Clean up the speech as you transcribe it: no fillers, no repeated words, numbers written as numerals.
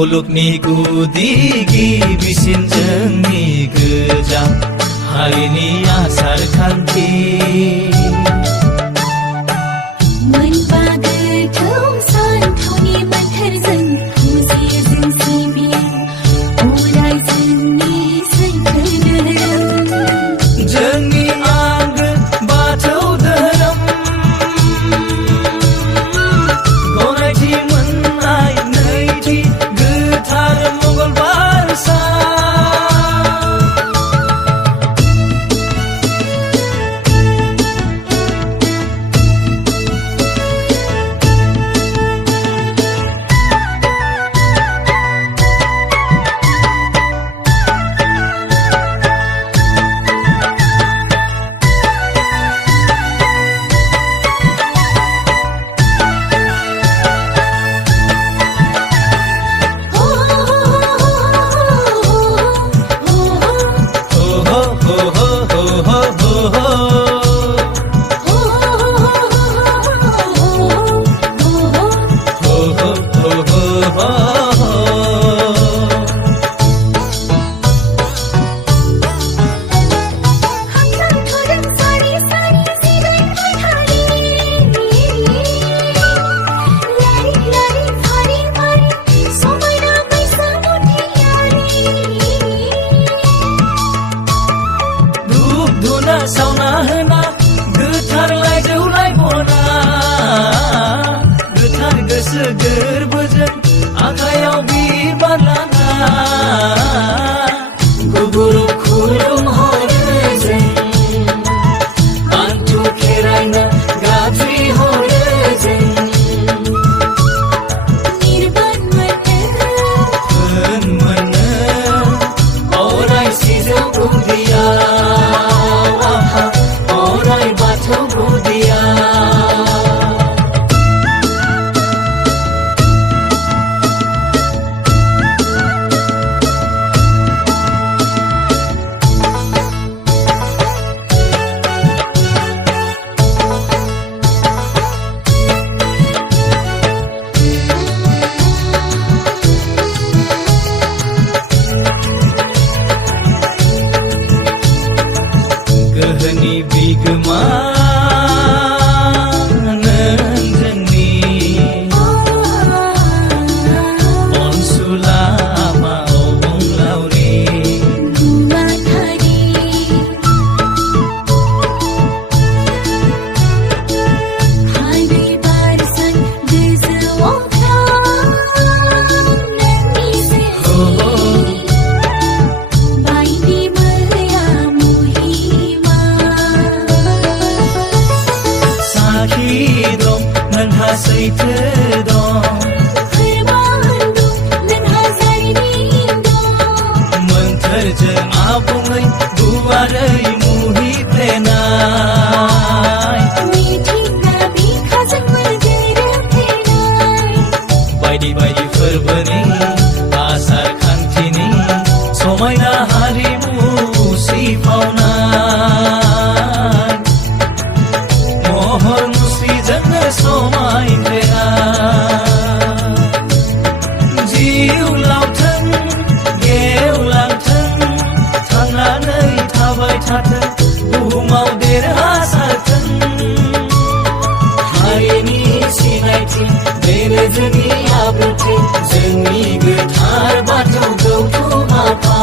मुलुगनि गुदि गिबिसिन जोंनि गोजाम हारिनि आसार खान्थि मोनबा गोथौ सानथौनि मोन्थोरजों फुजियो जों सिबियो अराय जोंनि सैथो धोरोम जोंनि आंगो बाथौ धोरोम गनायथि मोननाय नैथि गोथार मंगलबार सान सावना होना गोथार लाइजौलाय बना गोथार गोसो गोरबोजों आखायाव बिबार लाना गुगुरु खुलुमहरो जों आन्थु खेरायना गाबज्रिहरो जों निर्बान मोनो अराय सिजौ गुदिया गोहोनि बिगोमा नों जोंनि अनसुला अबंलावरि बुंलाथारि हारि बारसान गोजौआव नोंनि जोंनि बायदि मैया मुहिमा साखि दं नोंहा सैथो दं फोरमान दं नोंहा जारिमिन दं मोन्थोरजों आबुङै गुवारै मुहिफ्लेनाय मिथिंगा बिखाजों गोरोबफ्लेनाय बायदि बायदि फोरबोनि आसार खान्थिनि समायना हारिमु सिफावनाय महर मुस्रिजोंनो समायफ्लेनाय जिउ लावथों गेवलांथों थांनानै थाबाय थाथों बुहुमाव देरहासारथों हारिनि सिनायथि बेनो जोंनि आब्रुथि जोंनि गोथार बाथौ गौथुम आफा